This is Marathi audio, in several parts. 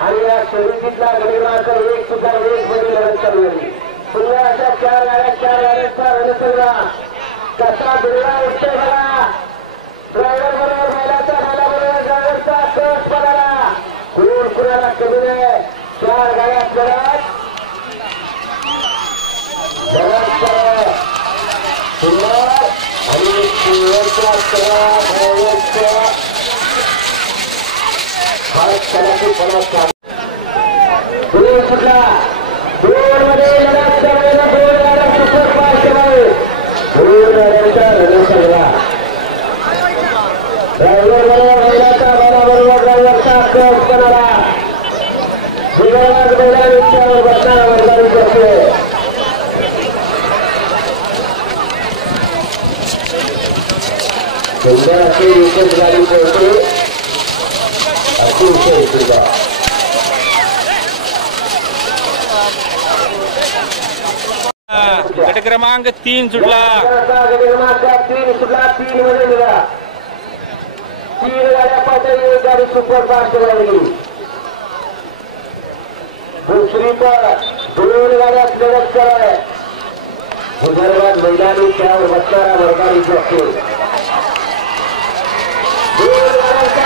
आणि या शर्यतीतला गडी क्रमांक 1 सुद्धा 1 मध्ये लढत चालू झाली. पुन्हा अशा 4 गाड्यांचा रणसंग्राम कसा बिरला उठतोय बघा. ड्रायव्हर बरोबर बैलाचा बैला बरोबर ड्रायव्हरचा कस बघायला कोण कुणाला कमी नाही. 4 गाड्या लढत सुंदर आणि शेवटच्या सुटला 2 मध्ये लढत चाललेला 2 गाड्या सुपरफास्ट आहे. 2 गाड्यांचा रणसंग्राम ड्रायव्हर बरोबर बैलाचा बैला बरोबर ड्रायव्हरचा कस बनाला जिगरबाज बैलांच्या बसणारा वर्गारी करते. सुंदर अशी एकच गाडी पळते. अतिशय सुंदर गट क्रमांक 3 सुटला. गट क्रमांक 3 सुटला. 3 मध्ये निघा 3 गाड्या पाहिजे. 1 गाडी सुपरफास्ट राहिली. दुसरी पर 2 गाड्या लढत कराय. विदर्भात मैदानी त्यावर बसणारा वर्गारी जॉकी 2 गाड्यांचा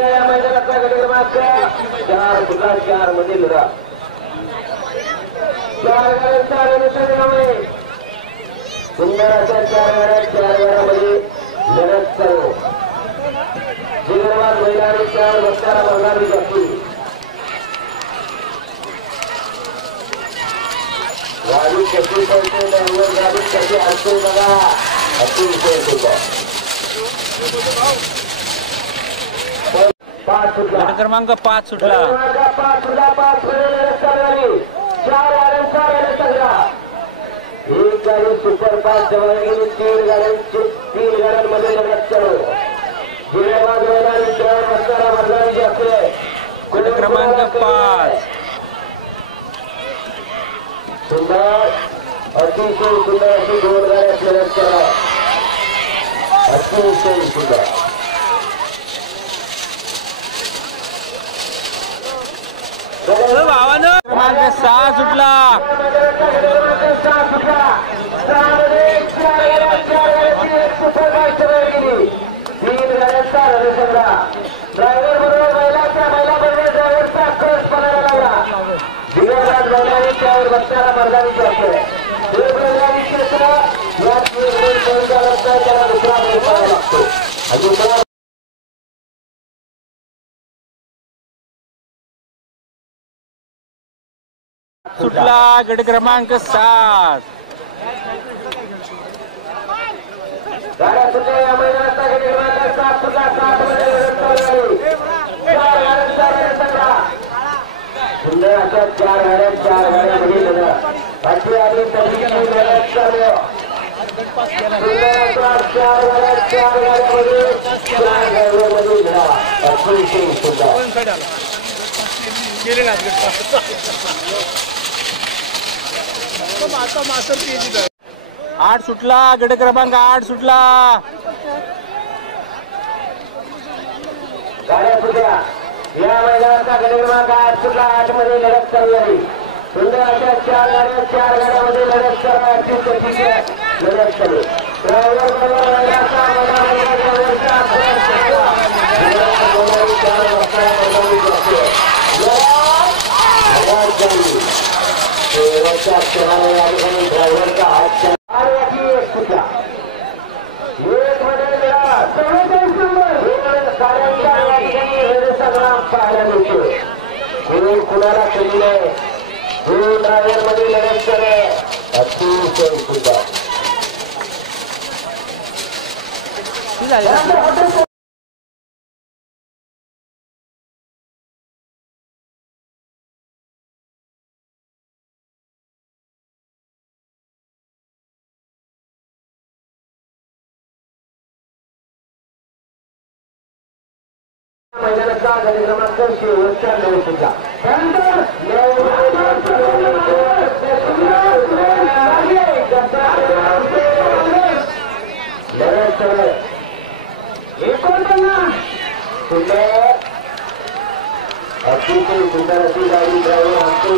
या मैदानाचा गट क्रमांक 4 सुद्धा 4 मध्ये लढा. 4 गाड्यांचा रणसंग्राम आहे. सुंदर अशा 4 गाड्यांमध्ये लढत चालू. जिगरबाज मैदानी त्यावर बसणारा वर्गारी जॉकी गाडी कशी पडते ड्रायव्हर गाडी कशी असते बघा. अतिशय सुंदर 5 सुटला. गट क्रमांक 5 सुटला. 5 सुटला. 5 मध्ये लढत चालू झाली. 4 गाड्यांचा रणसंग्राम. 1 गाडी सुपरफास्ट जवळ गेली. 3 गाड्यांमध्ये लढत चालू. जिगरबाज मैदानी त्यावर बसणारा वर्गारी जॉकी गट क्रमांक 5 सुंदर अतिशय सुंदर अशी 2 गाड्या लढत करा. अतिशय सुंदर भावानं क्रमांक 6 सुटला. 6 सुटला. 6 मध्ये 4 गाड्या सुपरफास्ट गेली. 3 गाड्यांचा रणसंग्राम. ड्रायव्हर बरोबर बैलाचा बैला बरोबर ड्रायव्हरचा कस बनायला लागला. जिगरबाज बैलाने त्यावर बसणारा मर्दानी जॉकी हे बैलानी क्षेत्र यात त्याला दुसरा बैल पळावा लागतो. आणि दुसरा सुटला. गट क्रमांक 7 गाड्या सुटल्या. या मैदानाचा गट क्रमांक 7 सुटला. 7 मध्ये लढत चालू झाली. 4 गाड्यांचा रणसंग्राम. सुंदर अशा 4 गाड्यांमध्ये लढत अशी आधी तरी लढत चालू. सुंदर अशा 4 गाड्यामध्ये 4 गाड्यांमध्ये लढा. अतिशय सुंदर 8 सुटला. गट क्रमांक 8 सुटला. गाड्या सुटल्या. या मैदानाचा गट क्रमांक 8 सुटला. 8 मध्ये लढत चालू झाली. सुंदर अशा 4 गाड्यांमध्ये लढत चालू. लढत चालू. ड्रायव्हर बरोबर बैलाचा शेवटच्या क्षणाला या ठिकाणी ड्रायव्हरचा हात सुटला. 1 मध्ये लढा. 44 नंबर गाड्यांचा या ठिकाणी रणसंग्राम पाहायला मिळतो. कोण कुणाला कमी नाही. 2 ड्रायव्हर मध्ये लढत चालू. अतिशय सुंदर मैदानाचा गट क्रमांक शेवटच्या 9 सुद्धा 49 सुंदर अतिशय सुंदर अशी गाडी ड्रायव्हर आणतो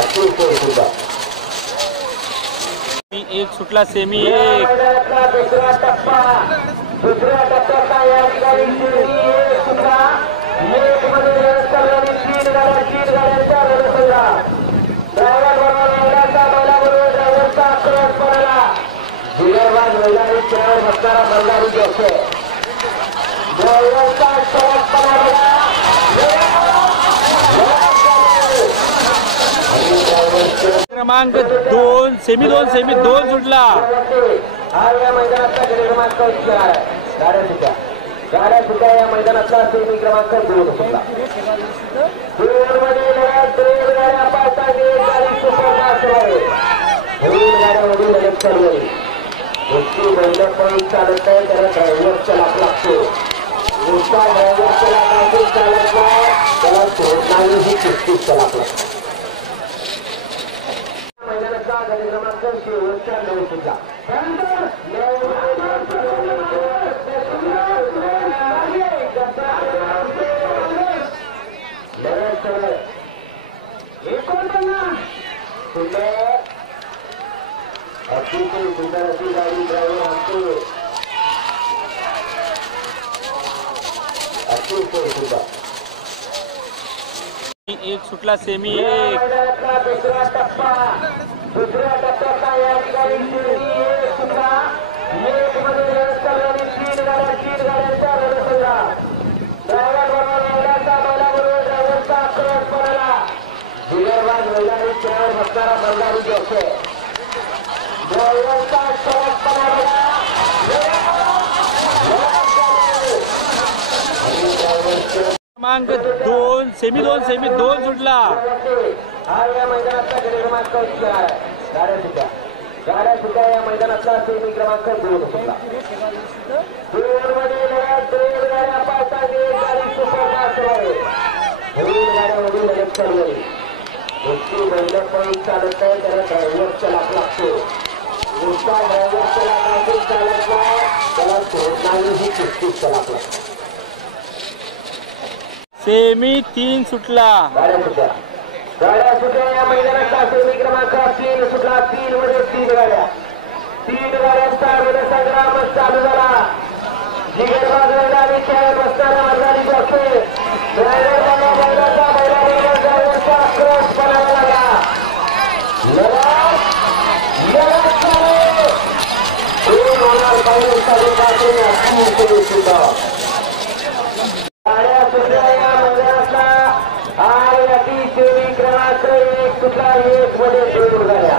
अतिशय सुंदर एक सुटला सेमी एक दुसरा टप्प्याचा या ठिकाणी सुद्धा एक मध्ये सर्वांनी 3 गाड्यांचा रनसंघा ड्रायव्हर बरोबर महिलाचा बैलाबरोबर ड्रायव्हरचा क्रॉस पडाला विदर्भात महिलांनी खेळ बसणारा बंगाली जोखे ड्रायव्हरचा क्रॉस पडाला क्रमांक 2 सेमी 2 सुटला हा या मैदानाचा क्रमांक 4 गाड्या सुद्धा या मैदानातला सेमी क्रमांक 2 सुटला मध्ये गाड्या पाहतात गाडी सुपरफास्ट आहे गाड्यामधून लगेच चालू गोष्टी बैल पळून चालत आहे त्याला ड्रायव्हरचा लाभ लागतो नुसता ड्रायव्हरचा लाभ चालत नाही त्याला सोडणारी ही कुस्तीचा लाभ लागतो मैदानाचा क्रमांक शेवटच्या 9 सुद्धा सुंदर अतिशय सुंदर अशी गाडी ड्रायव्हर आणतो अतिशय सुंदर एक सुटला सेमी एक दुसरा टप्प्याचा या ठिकाणी सुद्धा एक मध्ये सर्वांनी 3 गाड्यांचा रनसंघा ड्रायव्हर बरोबर महिलाचा बैलाबरोबर ड्रायव्हरचा क्रॉस पडाला विदर्भात महिलांनी खेळ बसणारा बंगाली जोखे ड्रायव्हरचा क्रॉस पडाला क्रमांक 2 सेमी 2 सुटला हा या मैदानाचा क्रमांक 4 गाड्या सुद्धा या मैदानातला सेमी क्रमांक 2 सुटला मध्ये गाड्या पाहतात गाडी सुपरफास्ट आहे गाड्यामधून लगेच चालू गोष्टी बैल पळून चालत आहे त्याला ड्रायव्हरचा लाभ लागतो नुसता ड्रायव्हरचा लाभ चालत नाही त्याला सोडणारी ही कुस्तीचा लाभ लागतो सेमी 3 सुटला गाड्या सुद्धा या मैदानाचा सेमी क्रमांक 3 सुटला 3 मध्ये 3 गाड्यांचा संग्राम चालू झाला जिगरबाज मैदानी खेळ बसणारा मर्दानी जोखे ड्रायव्हर बैलाबरोबर ड्रायव्हरचा क्रॉस पडायला लागला गाड्या सुद्धा या मैदानातला सेमी क्रमांक 1 सुद्धा 1 मध्ये 2 गाड्या